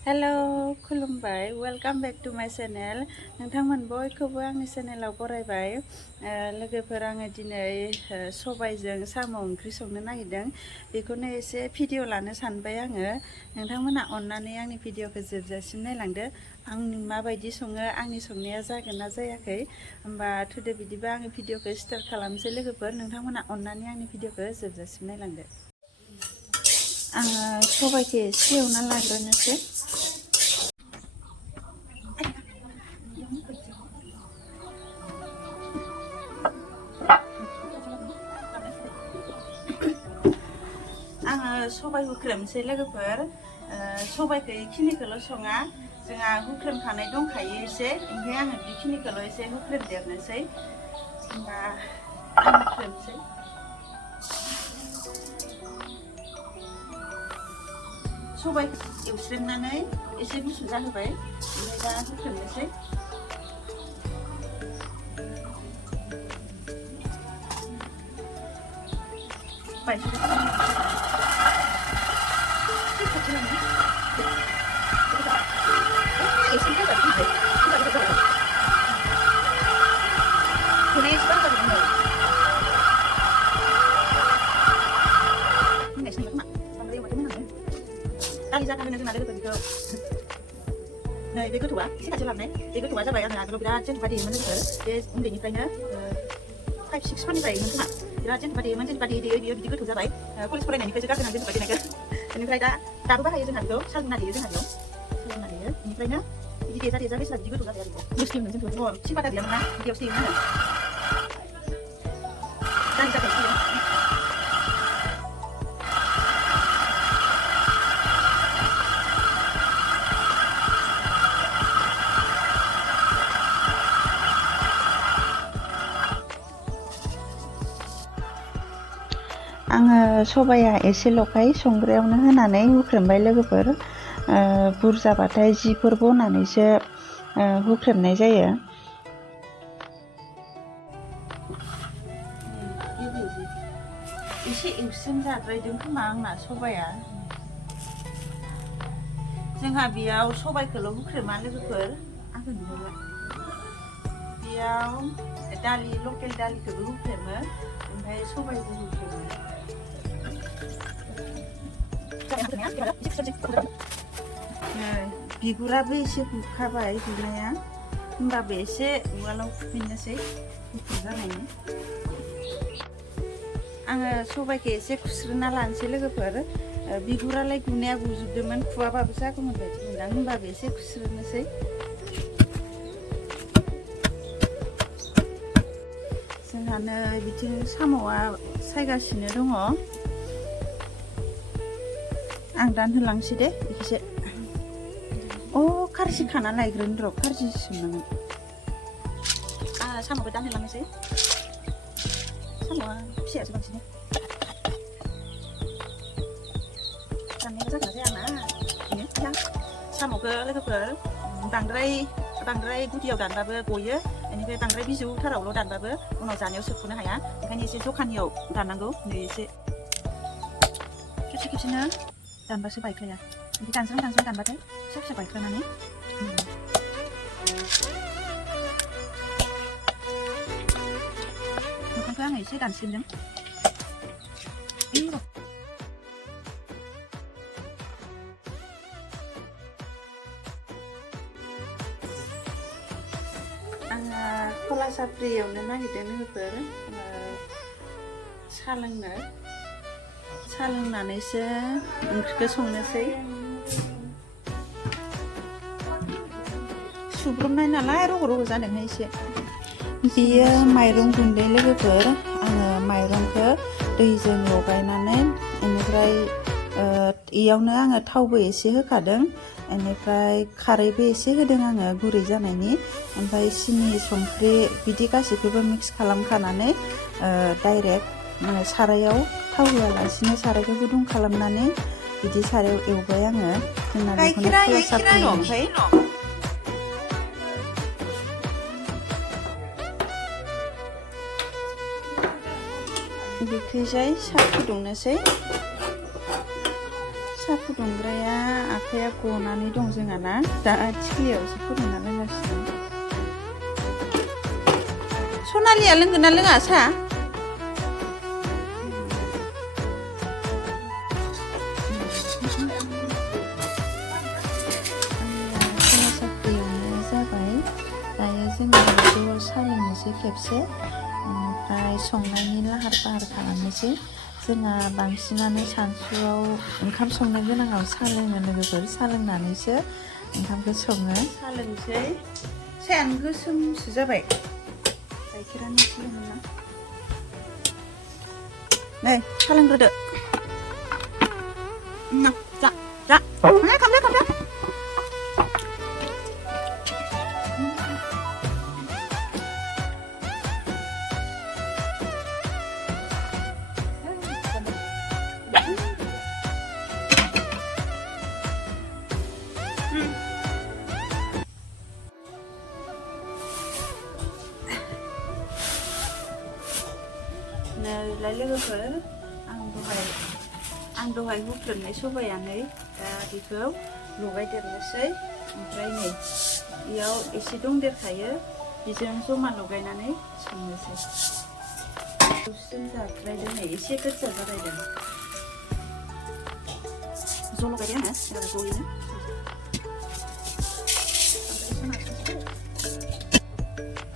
Hello खुलुमबाय welcome back to माय channel नोंथांमोन बयखौबो आंनि चेनेलाव बरायबाय लोगोफोर आङो दिनै सबायजों साम' ओंख्रि संनो नागिरदों बेखौनो एसे भिडिअ लानो सानबाय आङो नोंथांमोना अननानै आंनि भिडिअखौ जोबजासिम नायलांदो आं माबायदि सङो आंनि संनाया जागोन ना जायाखै होमबा थुदो बिदिबा आङो भिडिअखौ स्टार्ट खालामसै लोगोफोर नोंथांमोना अननानै आंनि भिडिअखौ जोबजासिम नायलांदो आङो सबायखौ एसे एवना लाग्रोनोसै आङो सबाय हुख्रेमसै लोगोफोर सबायखौ बेखिनिखौल' सङा जोंहा हुख्रेमखानाय दंखायो एसे ओमफ्राय आङो बेखिनिखौल' एसे हुख्रेमदेरनोसै होमबा आं हुख्रेमसै सबाय एवस्रेमनानै एसे गुसु जाहोबाय ओमफ्राय दा हुख्रेमनोसै जागोन जोंना लोगोफोरखौ नै बे गथ'आ एसे खाथियाव लांनाय बे गथ'आ जाबाय आङो आगोलाव बिराद जेन'बा देयोमोन लोगोफोर बे उन्दैनिफ्रायनो 5-6 फोरनिफ्राय देयोमोन खोमा बिराद जेन'बा देयोमोन जेन'बा देयो बियो बिदि गोथौ जाबाय कलेज फरायनायनिफ्रायसो गारदों आं जेन'बा देनायखौ बेनिफ्राय दाबो बाहायो जोंहा बेखौ सालुना देयो जोंहा बेयाव सालुना देयो बेनिफ्रायनो बिदि देजा बेसेबा बिदि गोथौ जाबाय आरो मुस्लिममोन जोंथ' सिबादा गैयामोन ना बिदियावसो देयोमोन आरो दानि जाबाय आङो सबाया एसेल'खाय संग्रायावनो होनानै हुख्रेमबाय लोगोफोर बुरजाबाथाय जिफोर बनानैसो हुख्रेमनाय जायो एसे एवस्रेम जाद्रायदों खोमा आंना सबाया जोंहा बेयाव सबायखौल' हुख्रेमा लोगोफोर आंखौ नुहरला बेयाव दालि लकेल दालिखौबो हुख्रेमो ओमफ्राय सबायबो हुख्रेमो बिगुराबो एसे गुखाबाय गुनाया होमबाबो एसे उवालाव खुफिननोसै गुफुर जानायनि आङो सबायखौ एसे खुस्रोना लानोसै लोगोफोर बिगुरालाय गुनाया गुजोबदोंमोन खुवाबाबो जागौमोन बायदि मोनदां होमबाबो एसे खुस्रोनोसै जोंहा नै बिथिं साम'आ सायगासिनो दङ आं दानहोलांसै दे एसे खारजि खाना लायग्रोन र' खारजि सोमनानै साम'खौ दानहोलांनोसै साम'आ फिसायासो बांसिन दाननाया जागोन जाया आंना बेनो साम'खौ लोगोफोर बांद्राय गुदियाव दानबाबो गयो बेनिफ्राय बांद्राय बिजौथारावल' दानबाबो उनाव जानायाव सोबख'नो हाया ओंखायनो एसे जखानियाव दाननांगौ नै एसे खेबसेनो दानबासो बायखाया ओमफ्राय दानस्रां दानबाथाय फिसा बायख्लानानै मोखांखौ आङो एसे दानस्लिमदों आङो खला साफ्रि एवनो नागिरदों लोगोफोर साहा लोंनानैसो ओंख्रिखौ संनोसै सुब्रबनाय नालाय रग' जादोंहाय एसे बियो माइरं गुन्दै लोगोफोर आङो माइरंखौ दैजों लगायनानै बेनिफ्राय इयावनो आङो थावबो एसे होखादों बेनिफ्राय खारैबो एसे होदों आङो गुरै जानायनि ओमफ्राय सिनि संख्रि बिदि गासैखौबो मिक्स खालामखानानै डाइरेक्ट सारायाव थाव होआलासिनो सारायखौ गुदुं खालामनानै बिदि सारायाव एवबाय आङो जोंना बेखौनो खला साफ्रि बेखैजाय साहा सा फुदुंग्राया आखाइया गनानै दं जोंहाना दा थिख्लियावसो फुदुंना लोंगासिनो सनालिया लोंगोन ना लोङा सा जाबाय दायो जोङो ज' सा लोंनोसै खेबसे ओमफ्राय संनायनि लाहार फाहार खालामनोसै जोंहा बांसिनानो सानसुआव ओंखाम संनो गोनाङाव सा लोङो लोगोफोर सा लोंनानैसो ओंखामखौ सङो सा लोंसै सायानो गोसोमसो जाबाय गाइखेरानो एसेल'मोन ना नै सा लोंग्रोदो जा जा खामजा नैलाय लोगोफोर आं दहाय हुख्रेमनाय सबायानो दा बेखौ लगायदेरनोसै ओमफ्राय नै बेयाव एसे दंदेरखायो बेजों जमा लगायनानै संनोसै जों जाद्रायदों नै एसे गोजा जाद्रायदों ज' लगायदो ज'यैनो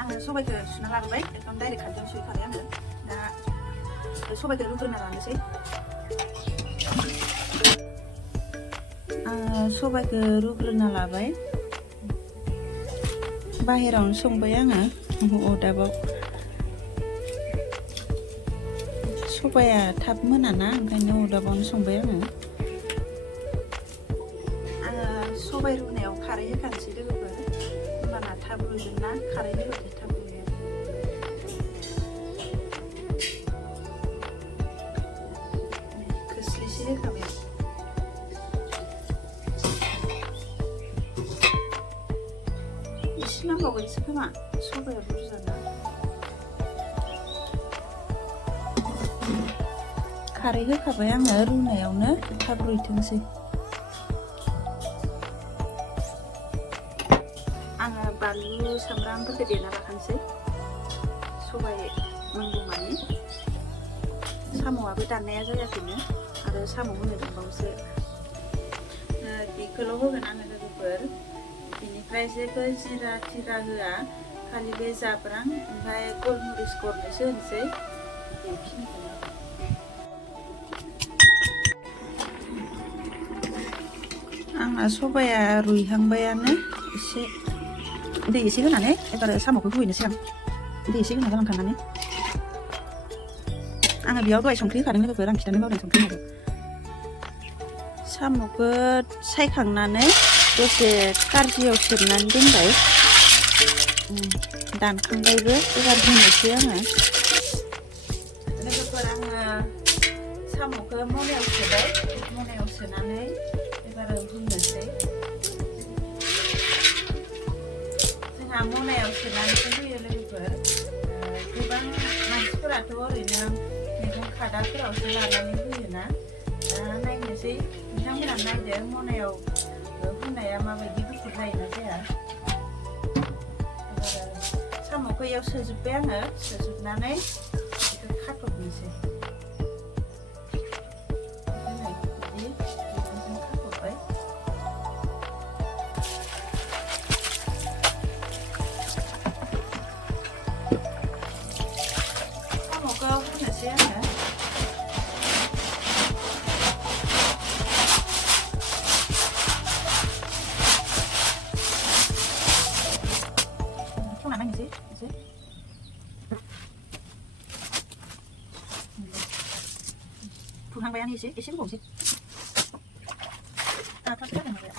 आङो सबायखौ सुना लाग्रोबाय एकदम डाइरेक्ट खारदैयाव सुखाबाय आङो दा सबायखौ रुग्रोना लानोसै सबायखौ रुग्रोना लाबाय बाहेरावनो संबाय आङो अरदाबाव सबाया थाब मोनाना ओंखायनो अरदाबावनो संबाय आङो सबाय रुनायाव खारै होखानोसै लोगोफोर होमबाना थाब रुइगोन ना खारै होबाथाय थाब रुइयो खोस्लिसे होखाबाय एसे नांबावगोनसो खोमा सबाया बुरजा ना खारै होखाबाय आङो रुनायावनो थाब रुइथोंसै आङो बानलु सामब्रामफोरखौ देना लाखानोसै सबाय मोनगौमानि साम'आबो दाननाया जायाखैनो आरो साम' होनो दंबावोसो बेखौल' होगोन आङो लोगोफोर बेनिफ्राय जेबो जिरा थिरा होआ खालि बे जाब्रां ओमफ्राय गलमरिस गरनैसो होनोसै बेखिनिखौनो आंना सबाया रुइहांबायानो एसे दै एसे होनानै एबार साम'खौ रुइनोसै आं दै एसे होना गालांखांनानै आङो बेयाव दहाय संख्रि होखादों लोगोफोर आं खिन्थानो बावदों संख्रि होनांगौ साम'खौ सायखांनानै दसे कारजियाव सोमनानै दोनबाय दानखांबायबो एबार होनोसै आङो लोगोफोर आङो साम'खौ मनायाव सोबाय मनायाव सोनानै एबार होनोसै जोंहा मनायाव सोनानैसो होयो लोगोफोर गोबां मानसिफोराथ' ओरैनो मैगं खादाफोरावसो लानानै होयोना नायनोसै नोंथांमोना नायदो मनायाव होनाया माबायदि गुफुर जायोना जाया साम'खौ इयाव सोजोब्बाय आङो सोजोबनानै बेखौ खाथबनोसै फुहांबायानो एसे गोबावसै थाब जादों माबाया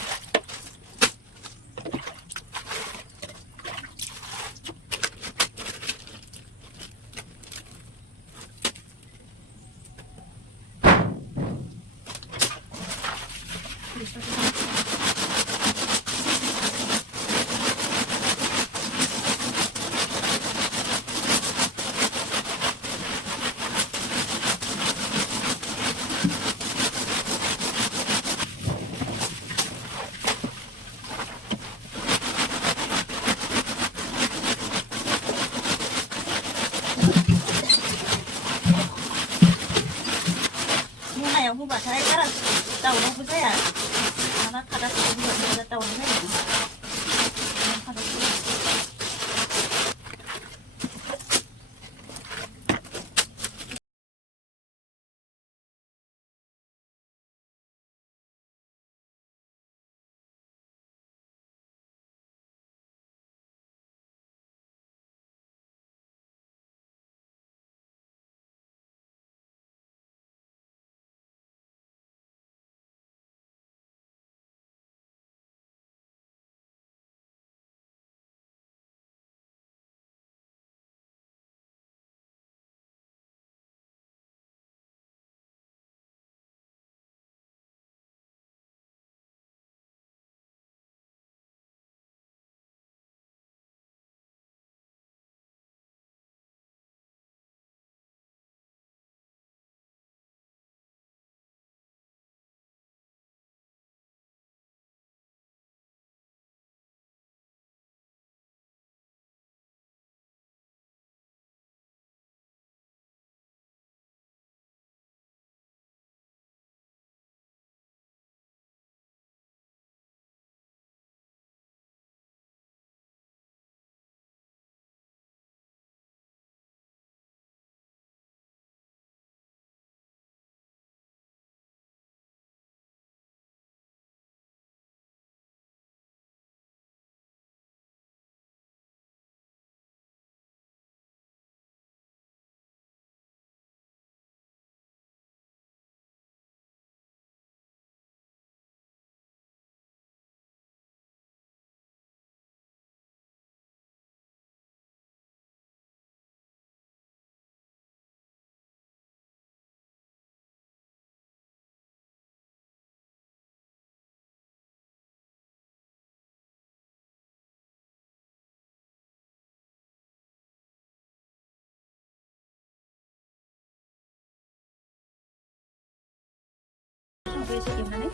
साम'खौ एसे एवनानै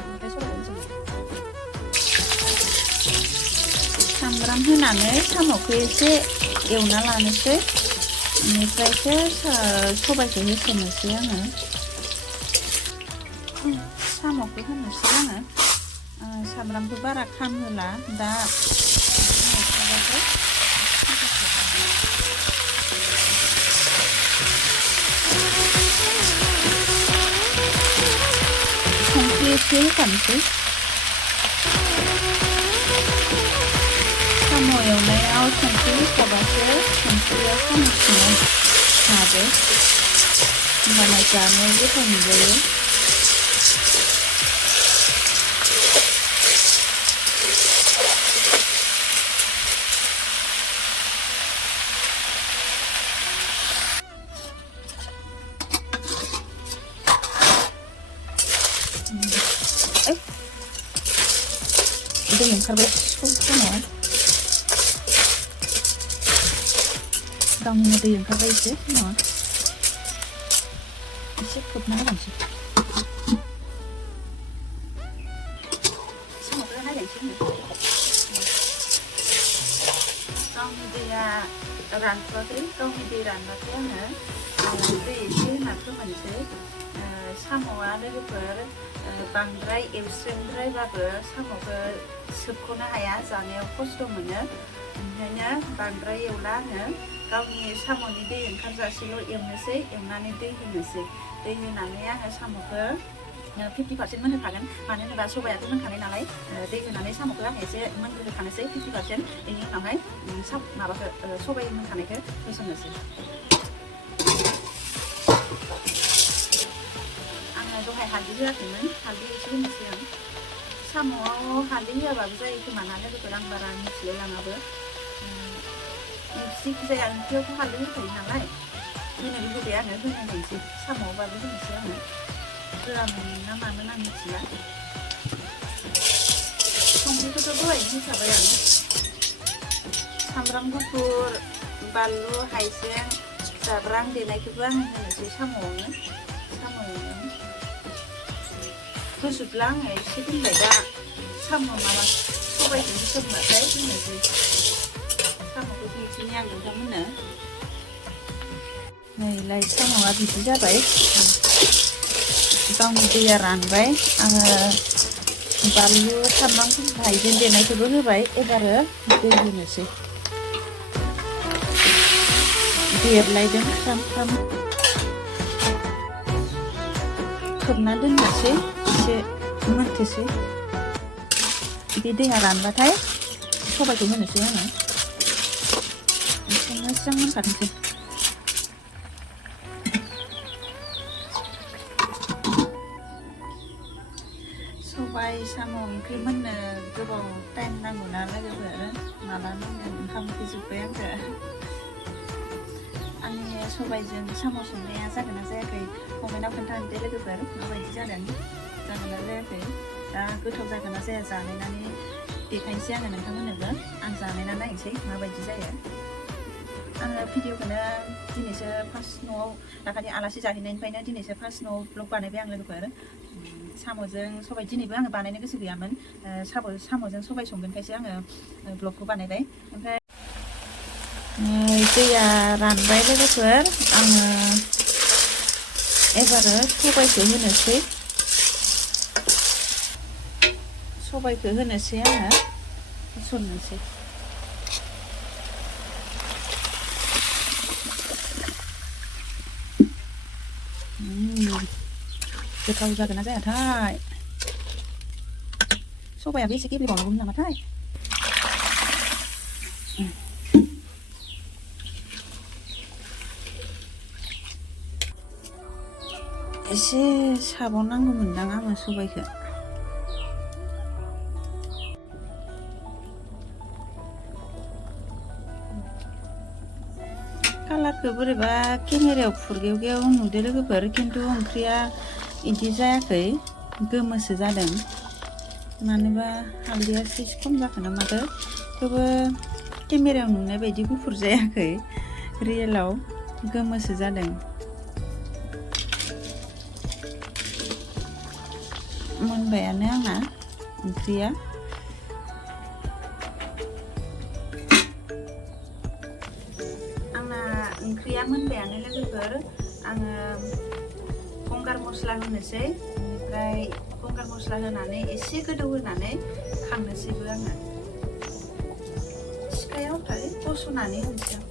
ओमफ्राय सबायखौ होसनबाय। सामब्राम होनानै साम'खौ एसे एवना लानोसै, बेनिफ्रायसो सबायखौ होसननोसै आङो। साम'खौ होनोसै आङो। सामब्रामखौ बारा खामहोला दा संख्रि एसे होफानोसै। साम' एवनायाव संख्रि होखाबासो संख्रिया साम' सिङाव हाबो, होमबाना जानायाव गोथाव मोनजायो। दै ओंखारबाय साम'आ, गावनिनो दै ओंखारबाय एसे साम'आ, एसे खोबना होबानोसै। साम'खौ नायलायनोसै आङो। गावनि दैया रानथ'वाखै, गावनि दै रानबाथाय आङो दै एसे होना फोमोनसै। साम'आ लोगोफोर बांद्राय एवस्रेमद्रायबाबो साम'खौ सोबख'नो हाया, जानायाव खस्थ' मोनो। ओंखायनो बांद्राय एवला आङो, गावनि साम'नि दै ओंखारजासेल' एवनोसै, एवनानै दै होनोसै। दै होनानै आङो साम'खौ 50% मोनहोखागोन, मानो होनोबा सबायाथ' मोनखानाय नालाय। दै होनानै साम'खौ आं एसे मोनहोखानोसै 50%, बेनि उनावहाय माबाखौ सबाय मोनखानायखौ होसननोसै। आङो दहाय हालदै होआखैमोन, हालदै एसे होनोसै आं। साम'आव हालदै होआबाबो जायो खोमा ना लोगोफोर, आं बारा मिथिलायलाङाबो। जायखिजाया ओंख्रियावथ' हालदै होखायो नालाय, होनो लुबैबाय आङो, होनो नायनोसै। साम'आवबाबो होनोसै आङो, होआमोन ना मामोन आं मिथिला। संख्रिखौथ' दहायनो होखाबाय आं। सामब्राम गुफुर, बानलु, हाइजें, जाब्रां देनायखौबो आङो होनोसै साम'आवनो। होजोबला आङो, एसे दोनबाय। दा माबा सबायखौ होसनबाथाय होनोसै। साम'खौ दिन्थिनि आं नोंथांमोननो। नैलाय साम'आ बिदि जाबाय, गावनि दैया रानबाय। आङो बानलु, सामब्राम गुफुर, हाइजें देनायखौबो होबाय। एबारो दै होनोसै। बेरलायदों फ्राम फ्राम, खोबना दोननोसै, एसे मोनथोसै। बे दैया रानबाथाय सबायखौ होनोसै आङो, एसे मोजां मोनखाथोंसै। सबाय साम' ओंख्रि मोननो गोबाव टाइम नांगौ ना लोगोफोर, माला मोननो ओंखाम उखै जोब्बाय आंखो। आंनि सबायजों साम' संनाया जागोन ना जायाखै कमेन्टआव खोन्थाहरदो लोगोफोर, माबायदि जादों, जागोन ना जायाखै। दा गोथाव जागोन ना जाया जानायनानै देखायनोसै आङो नोंथांमोननोबो। आं जानायना नायनोसै माबायदि जायो। आङो भिडिअखौनो दिनैसो फार्स्ट न'आव, दाखालि आलासि जाहैनायनिफ्रायनो दिनैसो फार्स्ट न'आव ब्लग बानायबाय आं लोगोफोर। साम'जों सबाय दिनैबो आङो बानायनो गोसो गैयामोन, साम'जों सबाय संगोनखायसो आङो ब्लगखौ बानायबाय। ओमफ्राय दैया रानबाय लोगोफोर, आङो एबारो सबायखौ होनोसै। सबायखौ होनोसै आङो, होसननोसै। गोथाव जागोन ना जायाथाय, सबायाबो एसे गेब्लेबावनांगौमोन नामाथाय। एसे साबावनांगौमोनदां आङो सबायखौ। कालारखौ बोरैबा केमेरायाव फुरगेवगेव नुदो लोगोफोर, खिन्थु ओंख्रिया बिदि जायाखै, गोमोसो जादों। मानोबा हालदैया एसे खम जाखो ना माखो, थेवबो केमेरायाव नुनाय बायदि गुफुर जायाखै, रियेलाव गोमोसो जादों। मोनबायानो आंना ओंख्रिया ओंख्रिया मोनबायानो लोगोफोर आङो गंगार मस्ला होनोसै बेनिफ्राय गंगार मस्ला होनानै एसे गोदौ होनानै खांनोसैबो आङो सिखायाव थायो बस'नानै होनोसै आं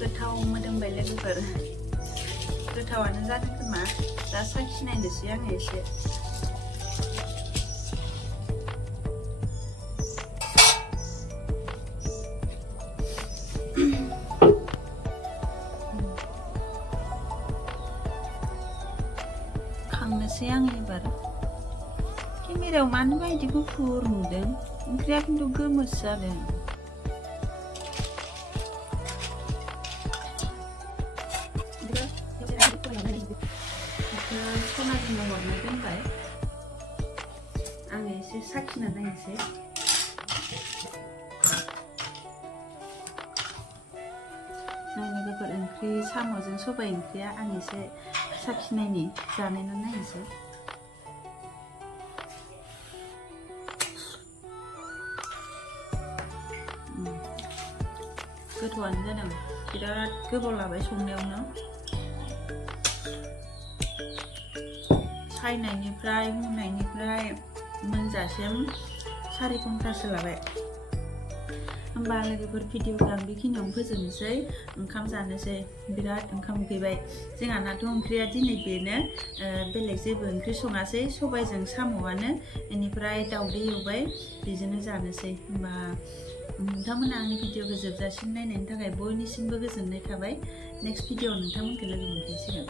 गोथाव मोदोमबाय लोगोफोर गोथावानो जादों खोमा दा साखिनायनोसै आङो एसे खांनोसै आं एबार केमेरायाव मानो बायदि गुफुर नुदों ओंख्रिया खिन्थु गोमोसो जादों सना बिमा हरना दोनबाय आं एसे साखिना नायनोसै लोगोफोर ओंख्रि साम'जों सबाय ओंख्रिया आं एसे साखिनायनि जानायना नायनोसै गोथावानो जादों बिराद गोबाव लाबाय संनायावनो सायनायनिफ्राय हुनायनिफ्राय मोनजासिम 4 घन्टासो लाबाय होमबा लोगोफोर भिडिअखौ आं बेखिनियावनो फोजोबनोसै ओंखाम जानोसै बिराद ओंखाम उखैबाय जोंहानाथ' ओंख्रिया दिनै बेनो बेलेग जेबो ओंख्रि सङासै सबायजों साम'आनो बेनिफ्राय दाउदै एवबाय बेजोंनो जानोसै होमबा नोंथांमोना आंनि भिडिअखौ जोबजासिम नायनायनि थाखाय बयनिसिमबो गोजोननाय थाबाय नेक्स्ट भिडिअआव नोंथांमोनखौ लोगो मोनफिनसिगोन